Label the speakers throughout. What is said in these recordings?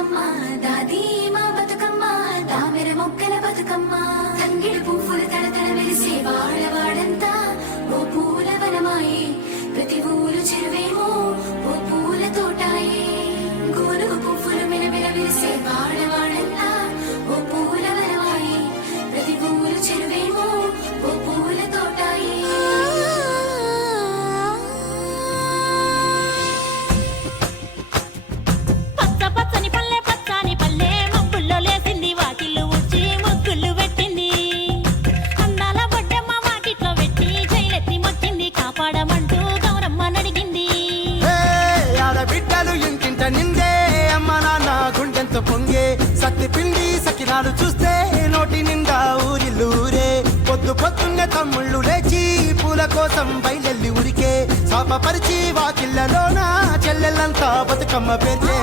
Speaker 1: బతుకమ్మ దాది మా బతుకమ్మ తామెర మొక్కల బతుకమ్మ. తంగిడి పువ్వులు తడతడ మెరిసే వాడవాడంతా ఓ పూల వనమాయి ప్రతి ఊరు
Speaker 2: సత్తి పిండి సకినాలు చూస్తే నోటి నిండా ఊరిల్లూరే పొద్దు పొద్దున్నే తమ్ముళ్ళు లేచి పూల కోసం బయలెల్లి ఉరికే. శాపపరిచి వాకిళ్ళలోన చెల్లెళ్ళంతా బతుకమ్మ పెరిచే.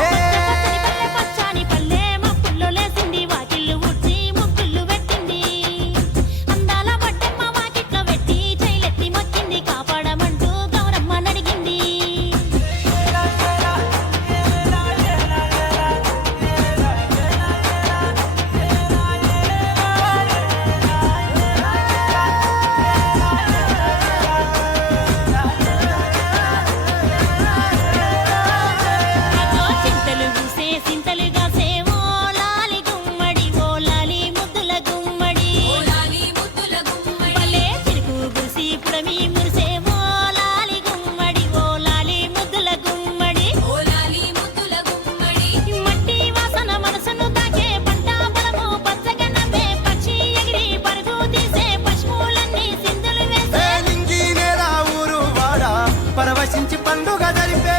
Speaker 2: పరవశించి పండుగ జరిపే.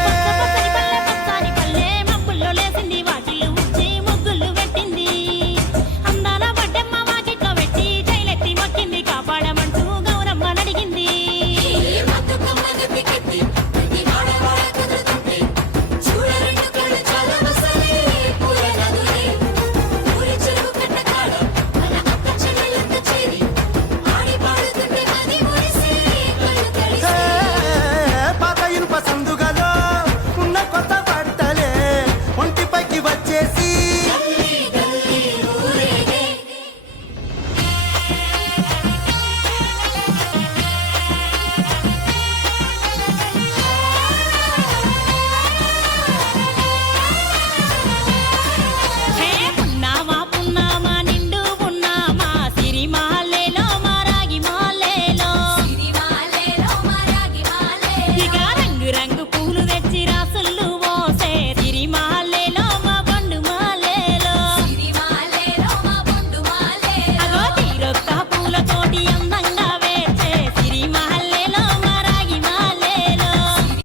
Speaker 2: వచ్చేసి